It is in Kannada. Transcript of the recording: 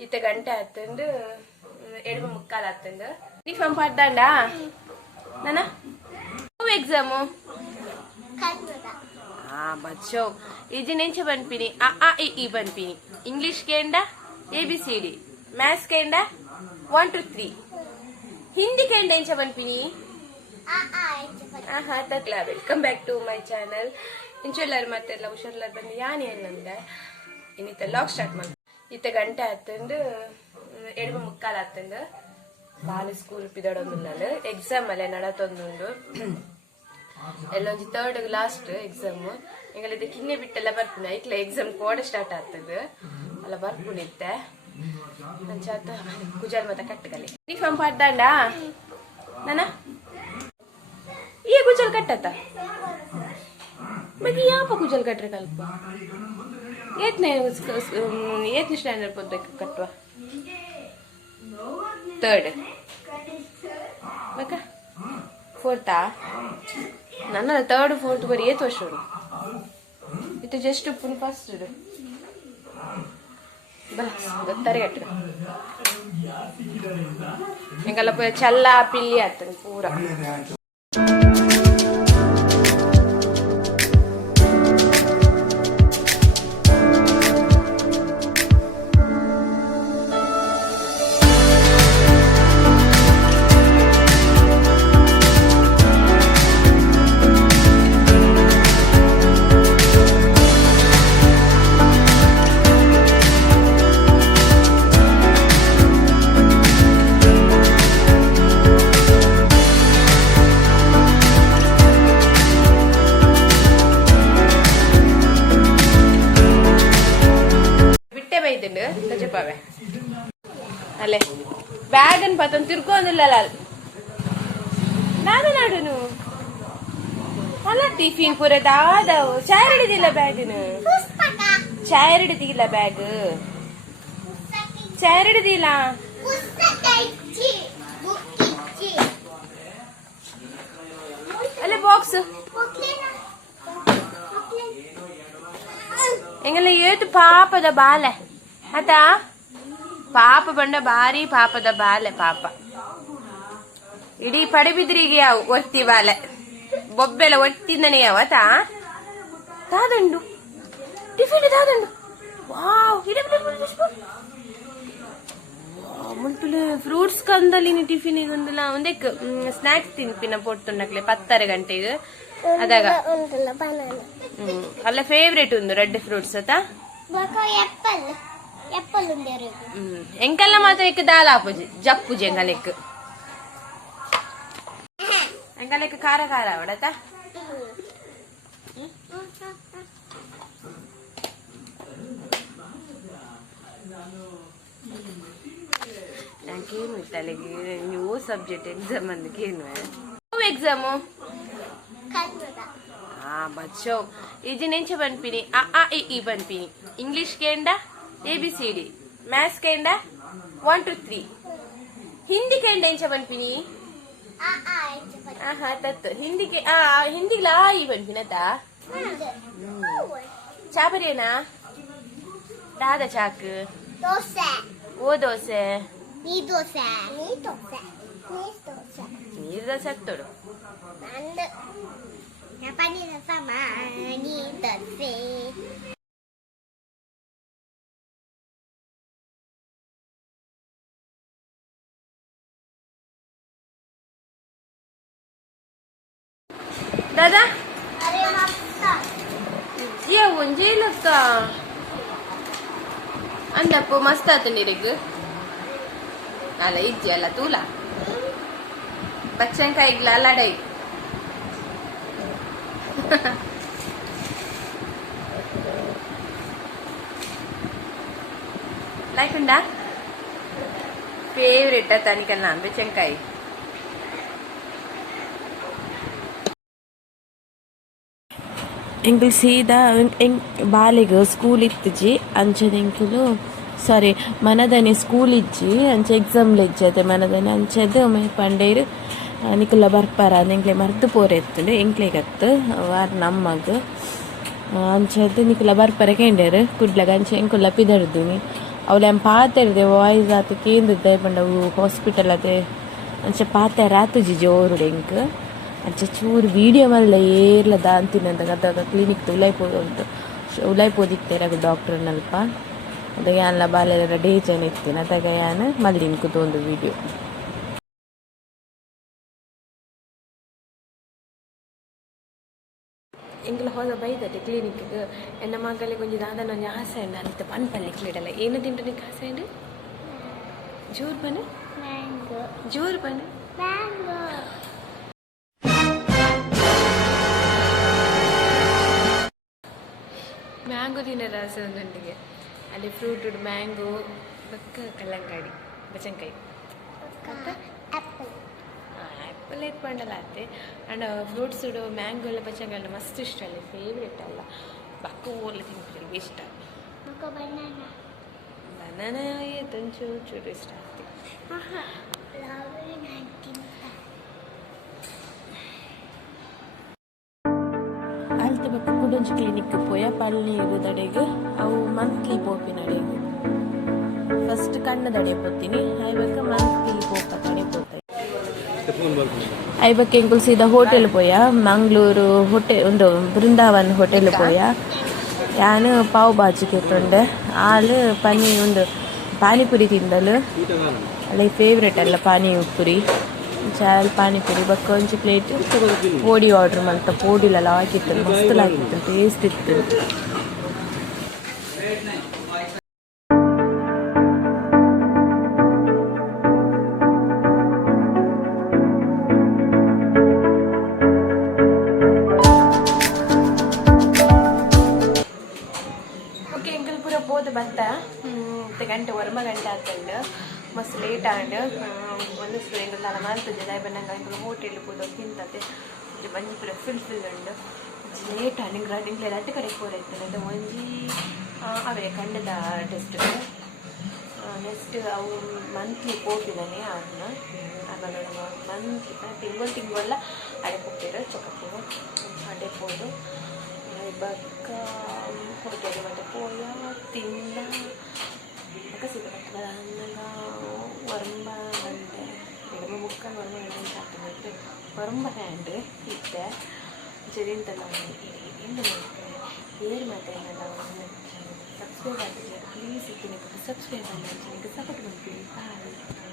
ಇತ್ತ ಗಂಟೆ ಆತಂದು 7:45 ಆತಂದು ಟಿಫನ್ ಪಡ್ದಾಂಡ ನಾನ ಎಕ್ಸಾಮು ಬಚ್ಚೋ ಇದು ನೆಂಚ ಬನ್ಪಿನಿ ಅ ಇ ಬನ್ಪಿನಿ ಇಂಗ್ಲಿಷ್ ಕೇಂಡ ABCD ಮ್ಯಾಥ್ಸ್ ಕೇಂಡ 1 2 3 ಹಿಂದಿ ಕೇಂಡ ಎಂಚ ಬನ್ಪಿನಿ ತತ್ಲ welcome back to my channel ಇಂಚೆಲ್ಲರು ಮತ್ತೆಲ್ಲ ಹುಷಾರ್ಲಾರ್ ಬಂದು ಯಾನಿ ಏನಂದೆ ಇನ್ನಿತ್ತ ಲಾಗ್ ಸ್ಟಾರ್ಟ್ ಮಾಡಿ ಇತ್ತ ಗಂಟೆ ಆತಂದು 7:45 ಆತಂದು ಬಾಲಿ ಸ್ಕೂಲ್ ಪಿದಾಡೊಂದು ಎಕ್ಸಾಮ್ ಅಲ್ಲೇ ನಡತೊಂದುಂಡು ಎಲ್ಲೊಂದು ಥರ್ಡ್ ಲಾಸ್ಟ್ ಎಕ್ಸಾಮ್ ಎಂಗಲಿದ್ದ ಕಿನ್ನೆ ಬಿಟ್ಟೆಲ್ಲ ಬರ್ಪುನ ಐಕ್ಲ ಎಕ್ಸಾಮ್ ಕೋಡ ಸ್ಟಾರ್ಟ್ ಆಗ್ತದೆ ಅಲ್ಲ ಬರ್ಪುನಿತ್ತೆ ಅಂಚಾತ ಕುಜಾಲ್ ಮತ ಕಟ್ಟಗಲಿ ಟಿಫನ್ ಪಡ್ದಾಂಡ ನಾನ ಈ ಕುಜಲ್ ಕಟ್ಟತ್ತ ಮತ್ತೆ ಯಾಪ ಕುಜಲ್ ಕಟ್ರೆ ಕಲ್ಪ ಏತ್ನೇ ಸ್ಟ್ಯಾಂಡರ್ಡ್ ಪೊದ್ಬೇಕು ಕಟ್ಟುವ ಥರ್ಡ್ ಬೇಕಾ ಫೋರ್ತಾ ನನ್ನ ಥರ್ಡ್ ಫೋರ್ತ್ ಬರೀ ಏತ್ ವರ್ಷ ಇದು ಜಸ್ಟ್ ಫುಲ್ ಫಸ್ಟ್ ಗೊತ್ತಾರೆ ಕಟ್ಟ ಹಿಂಗೆಲ್ಲ ಚಲ್ಲ ಪಿಲ್ಲಿ ಆಗ್ತದೆ ಪೂರ ಅಲ್ಲೇ ಬ್ಯಾಗ್ ಅನ್ ಪತ್ತೊಂದು ತಿರ್ಕೊಂದಿಲ್ಲ ನಾನು ನಾಡುನು ಅಲ್ಲ ಟಿಫಿನ್ ಪೂರ ದಾದವು ಚಾಯ್ ಹಿಡಿದಿಲ್ಲ ಬ್ಯಾಗ್ನ ಚಾಯ್ ಹಿಡಿದಿಲ್ಲ ಬ್ಯಾಗ್ ಚಾಯ್ ಹಿಡಿದಿಲ್ಲ ಅಲ್ಲೇ ಬಾಕ್ಸ್ ಎಂಗಲ್ಲ ಏತು ಪಾಪದ ಬಾಲೆ ಆತಾ ಪಾಪ ಬಂಡ ಬಾರಿ ಪಾಪದ ಬಾಲೆ ಪಾಪ ಇಡೀ ಪಡೆಬಿದ್ರಿಗೆ ಯಾವ ಒತ್ತಿ ಬಾಲೆ ಬೊಬ್ಬೆಲ್ಲ ಒತ್ತಿಂದನೇ ಯಾವ ತಾದಂಡು ಟಿಫಿನ್ ತಾದಂಡು ವಾವ್ ಮುಲ್ಪುಲು ಫ್ರೂಟ್ಸ್ ಕಂದಲ್ಲಿ ಟಿಫಿನ್ ಒಂದಿಲ್ಲ ಒಂದೇಕ್ ಸ್ನಾಕ್ಸ್ ತಿನ್ಪಿನ ಪೊಟ್ಟುಂಡಕ್ಲೆ 10 ಗಂಟೆಗೆ ಅದಾಗ ಅಲ್ಲ ಫೇವ್ರೇಟ್ ಒಂದು ರೆಡ್ ಫ್ರೂಟ್ಸ್ ಆತಾ ಎಂಕಲ್ಲ ಮಾತ್ರ ಎಕ್ ದಾಲ್ ಆಪುಜಿ ಜಪ್ಪುಜಿ ಎಂಗಲೆಕ್ ಎಂಗಲೆಕ್ ಖಾರ ಖಾರ ಅವಡತ ನಾಕೇನು ತಲೆಗೆ ನೀವು ಸಬ್ಜೆಕ್ಟ್ ಎಕ್ಸಾಮ್ ಅಂದಕ್ಕೇನು ಎಕ್ಸಾಮು ಬಚ್ಚೋ ಇದು ನೆಂಚ ಬನ್ಪಿನಿ ಅ ಇ ಬನ್ಪಿನಿ ಇಂಗ್ಲಿಷ್ ಕೇಂಡ ABCD ಮ್ಯಾಥ್ಸ್ ಕೇಂಡ 1 2 3 ಹಿಂದಿ ಕೇಂಡ ಎಂಚ ಬನ್ಪಿನಿ ತತ್ ಹಿಂದಿಗೆ ಹಿಂದಿಗ್ಲ ಈ ಬನ್ಪಿನತ ಚಾಪರಿಯನಾ ದಾದ ಚಾಕ್ ಓ ದೋಸೆ ನೀರ್ ದೋಸೆ ಹತ್ತೋಡು दादा ये मुझे लगता अंदप्पो मस्त आतो निरेग अला इज्जी अला तुला बच्चन का इगला लड़ाई लाइक उंडा फेवरेट तनिकल नान बेचंकाई ಎಂಕಲ್ ಸೀದಾ ಬಾಲೆಗ್ ಸ್ಕೂಲ್ ಇತ್ತಿಜಿ ಅಂಚದೆಂಕಲು ಸಾರಿ ಮನದನೆ ಸ್ಕೂಲ್ ಇಜ್ಜಿ ಅಂಚೆ ಎಕ್ಸಾಮ್ಲ ಇಜ್ಜದೆ ಮನದನೆ ಅಂಚೆದು ಮೈ ಪಂಡೇರು ನಿಕುಲ ಬರ್ಪಾರ ಎಂಕ್ಲೆ ಮರ್ತು ಪೋರೆ ಎತ್ತುಂಡು ಎಂಕ್ಲೆಗತ್ತು ವಾರ ನಮ್ಮಗ್ ಅಂಚೆದು ನಿಕುಲ ಬರ್ಪಾರ ಕೇಂಡೇರು ಕುಡ್ಲಗ ಅಂಚೆ ಎಂಕುಲ್ಲ ಪಿದಡ್ದುನಿ ಅವಳು ಪಾತಿರ್ದೆ ವಾಯ್ಸ್ ಆತ ಕೇಂದ್ರದ್ದು ಬಂಡ ಹಾಸ್ಪಿಟಲ್ ಅದೇ ಅಂಚೆ ಪಾತೆ ರಾತುಜಿ ಜೋರುಡೆ ಇಂಕ್ ಅಂಚೆ ಚೂರು ವೀಡಿಯೋ ಮಲ್ಲ ಏರ್ಲ ದಾಂತಿನಂತ ಗದ್ದಾಗ ಕ್ಲಿನಿಕ್ ಉಲಾಯ್ಪೋದಿತ್ತೇರಾಗ ಡಾಕ್ಟರ್ ನಲ್ಪ ಅದಾಗ ಯಾನ್ಲ ಬಾಲೆಲ್ಲ ಡೇಜನ್ ಇರ್ತೀನಿ ಅದಾಗ ಯಾನು ಮಲ್ಲಿನ್ಕು ತೊಂದು ವೀಡಿಯೋ ಎಂಗ್ಲ ಹೋದ ಬೈದಟ್ಟೆ ಕ್ಲಿನಿಕ್ಗೆ ಎನ್ನ ಮಗಲೆ ಕೊಂಚ ದಾದ ನಾನು ಆಸೆ ಉಂಡು ಅಂತ ಪನ್ಪಲ್ಲಿ ಕ್ಲೀಡಲ್ಲ ಏನು ತಿಂಡು ನಿಂಗೆ ಆಸೆ ಉಂಡು ಜೋರು ಬನ್ನಿ ಜೋರು ಬನ್ನಿ ಮ್ಯಾಂಗೋ ತಿನ್ನೋ ಆಸೆ ಉಂಟಿಗೆ ಅಲ್ಲಿ ಫ್ರೂಟ್ ಮ್ಯಾಂಗೋ ಬಕ್ಕ ಕಲ್ಲಂಗಾಡಿ ಬಚಂಕಾಯಿ ಆ್ಯಪಲ್ ಎತ್ಕೊಂಡಲ್ಲ ಅತ್ತೆ ಆ್ಯಂಡ್ ಫ್ರೂಟ್ಸ್ ಮ್ಯಾಂಗೋ ಎಲ್ಲ ಬಚಂಕಾಯಿ ಮಸ್ತ್ ಇಷ್ಟ ಅಲ್ಲಿ ಫೇವ್ರೇಟ್ ಅಲ್ಲ ಬಕ್ಕ ಓರ್ಲ ತಿಂತೀನಿ ಇಷ್ಟ ಬನಾನಾ ಒಂಚೂರು ಚೂರು ಇಷ್ಟ ಆಗ್ತದೆ ಅಲ್ತೆ ಬಕ್ಕ ಕುಡೊಂಜಿ ಕ್ಲಿನಿಕ್ ಪೋಯ ಪಳ್ನೀರು ದಡೆಗೆ ಅವು ಮಂತ್ಲಿ ಪೋಪಿನಡೆಗೆ ಫಸ್ಟ್ ಕಣ್ಣು ದಡೆ ಪೋತೀನಿ ಐವಕ್ಕ ಮಂತ್ಲಿ ಪೋಪ ತಡೆ ಪೋತಾಯಿ ಐವಕ್ಕೆ ಎಂಕುಲು ಸೀದಾ ಹೋಟೆಲ್ ಪೋಯ ಮಂಗಳೂರು ಹೋಟೆಲ್ ಒಂದು ಬೃಂದಾವನ್ ಹೋಟೆಲ್ ಪೋಯ ಯಾನು ಪಾವ್ ಬಾಜಿ ಕೆತ್ತೊಂಡೆ ಆಳು ಒಂದು ಪಾನಿಪುರಿ ತಿಂದಲು ಅಲ್ಲೇ ಫೇವ್ರೇಟ್ ಅಲ್ಲ ಪಾನಿಪುರಿ ಚಾಲ್ ಪಾನಿಪುರಿ ಬಕ್ಕ ಒಂಚು ಪ್ಲೇಟ್ ಪೋಡಿ ಆರ್ಡ್ರ್ ಮಲ್ತ ಪೋಡಿಲೆಲ್ಲ ಹಾಕಿತ್ತು ಮಸ್ತ್ ಹಾಕಿತ್ತು ಟೇಸ್ಟ್ ಇತ್ತು ಓಕೆ ಎಂಕಲ್ ಪೂರ ಬೋದು ಬತ್ತ ಗಂಟೆ ಒರ್ಮ ಗಂಟೆ ಆಗ್ತಂಡು ಮಸ್ತ್ ಲೇಟ್ ಆಂಡು ಒಂದು ಎಂಕಲ್ ತಲ ಮಾಡ್ತಿದ್ದೆ ದಾಯ್ ಬಂದಂಗೆ ಎಂಕಲ್ ಹೋಟೆಲ್ ಪೂರ ತಿಂತದೆ ಬಂದು ಪೂರ ಫುಲ್ ಉಂಡು ಲೇಟ್ ಆಂಡು ನಿಂಗ್ಲೆ ರಡ್ಡು ಕಡೆ ಪೂರ ಇರ್ತದೆ ಅದು ಒಂಜಿ ಅವೇ ಕಣ್ಣದ ಟೆಸ್ಟ್ ನೆಕ್ಸ್ಟ್ ಅವು ಮಂತ್ಲಿ ಪೋಪಿದಾನೆ ಅದನ್ನ ಆಮೇಲೆ ಮಂತ್ಲಿ ತಿಂಗಳ ಅಡೆ ಹೋಗ್ತಿರೋ ಚೆಕಪ್ಪಿಗೆ ಅಡೆ ಹೋದು ಬಕ್ಕ ಹೋಟೆಲ್ ಮತ್ತೆ ಪೋಯ ತಿಂದ ಬಕ್ಕ ಸಿಗಬೇಕು ಅಂದಾಗ ಒರಂಬ ಗಂಟೆ ಎಡಮ ಮುಕ್ಕ ಒರಂಬ ಗಂಟೆ ಆಗ್ತದೆ ಒರಂಬ ಹ್ಯಾಂಡ್ ಇತ್ತೆ ಜರಿಂತಲ್ಲ ಏನು ಮಾಡ್ತಾರೆ ಏನು ಮಾತಾಡಲ್ಲ ಸಬ್ಸ್ಕ್ರೈಬ್ ಆಗಿಲ್ಲ ಪ್ಲೀಸ್ ಇತ್ತು ಸಬ್ಸ್ಕ್ರೈಬ್ ಮಾಡಿ ಸಪೋರ್ಟ್ ಮಾಡ್ತೀವಿ ಬಾಯ್